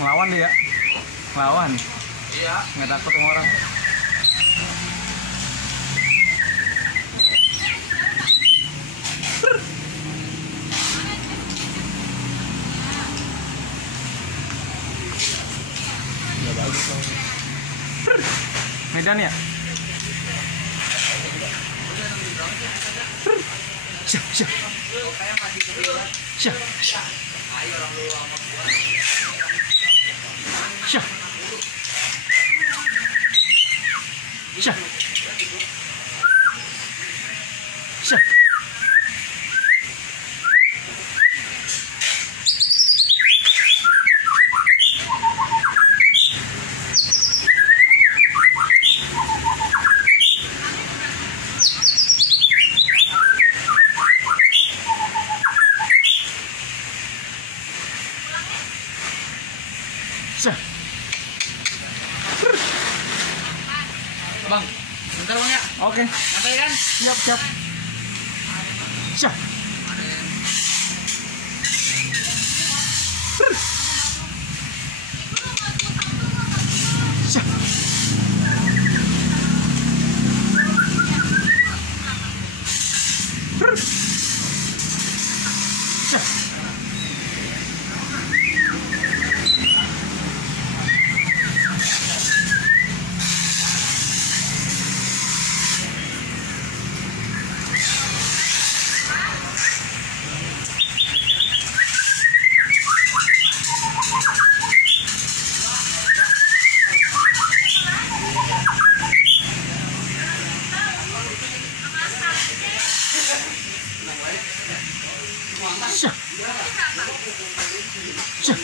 Ngelawan dia, ngelawan. Iya. Nggak takut sama orang. Medan ya? Syah, syah. Syah. Syah. Syah. Syah. Syah. Bang, bentar bang ya. Oke. Santai kan? Siap, siap. Syah. Syah. Syah. Syah. Syah.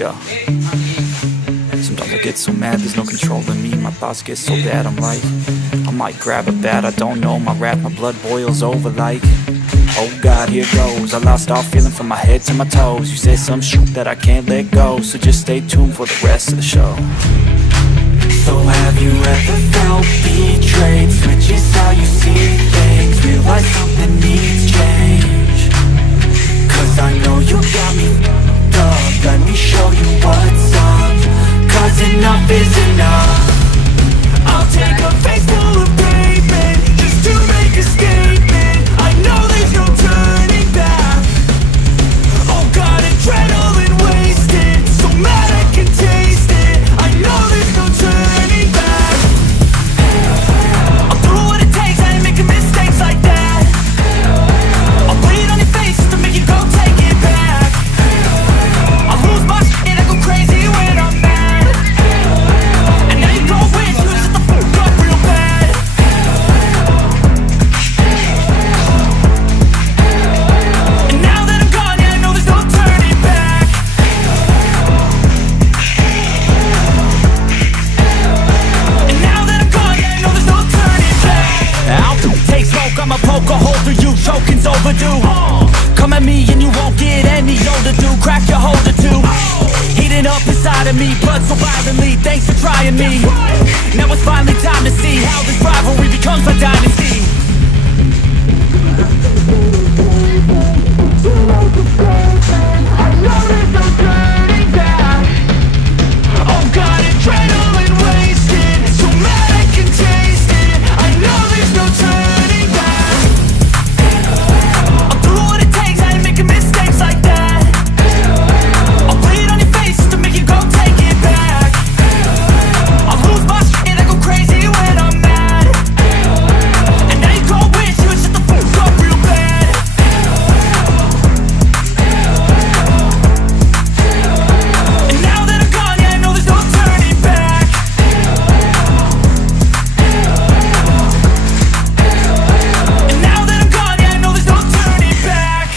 Yeah. Sometimes I get so mad, there's no controlling me. My thoughts get so bad, I'm like, I might grab a bat, I don't know. My wrath, my blood boils over like, oh God, here goes. I lost all feeling from my head to my toes. You said some shit that I can't let go, so just stay tuned for the rest of the show. So have you ever felt betrayed? Switches how you see things, realize something needs change. Cause I know you got me f***ed up. Let me show you what's up. Cause enough is enough. I'll take a face full of pavement just to make a statement. I know there's no turning back. Oh God, adrenaline wasted, so mad I can taste it. I know there's no turning back. I'll do what it takes, I ain't making mistakes like that. I'll me, blood so violently, thanks for trying me. Now it's finally time to see how this rivalry becomes a dynasty. Oh God, adrenaline wasted, so mad I can taste it. I know there's no turning back. I'll do what it takes, I ain't making mistakes like that. I'll play it on your face to make you go take it back. I'll lose my shit, I go crazy when I'm mad. And now you gon' wish you would shut the fuck up real bad. And now that I'm gone, yeah, I know there's no turning back. And now that I'm gone, yeah, I know there's no turning back.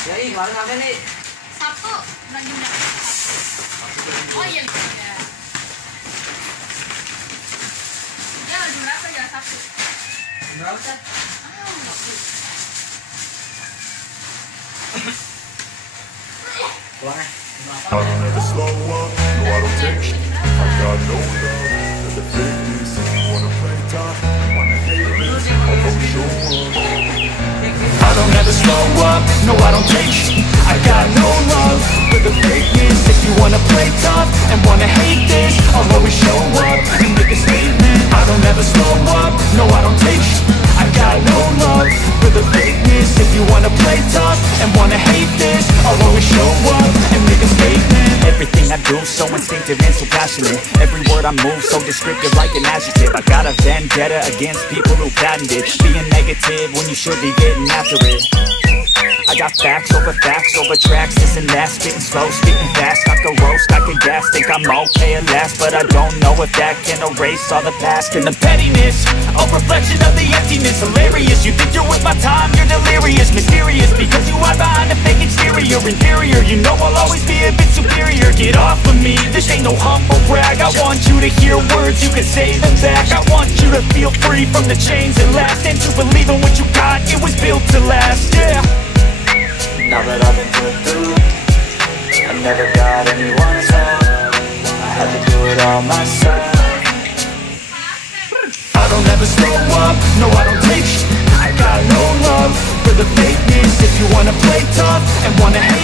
Jadi kemarin sampai nih Sabtu lagi nggak? Oh iya. Ya lagi berapa ya Sabtu? berapa kan? Pulang I don't ever slow up, no I don't take shit. I got no love for the fakeness. If you wanna play tough, you wanna hate this, I'll go show up. I don't ever slow up, no I don't take shit. I got no love for the fakeness. If you wanna play tough and wanna hate this, I'll always show up and make a statement. I don't ever slow up, no I don't take shit. I got no love for the fakeness. If you wanna play tough and wanna hate this, I'll always show up and make a statement. Everything I do so instinctive and so passionate. Every word I move so descriptive like an adjective. I got a vendetta against people who patented being negative when you should be getting after it. I got facts over tracks, this and that. Spitting slow, spitting fast, I could roast, I could gas. Think I'm okay at last, but I don't know if that can erase all the past. And the pettiness, a reflection of the emptiness. Hilarious, you think you're with my time, you're delirious. Mysterious, because you hide behind a fake exterior. Inferior, you know I'll always be a bit superior. Get off of me, this ain't no humble brag. I want you to hear words, you can say them back. I want you to feel free from the chains that last, and to believe in what you got, it was built to last, yeah. Now that I've been put through, I never got anyone's help. I had to do it all myself. I don't ever slow up, no I don't take shit. I got no love for the fakeness. If you wanna play tough and wanna hate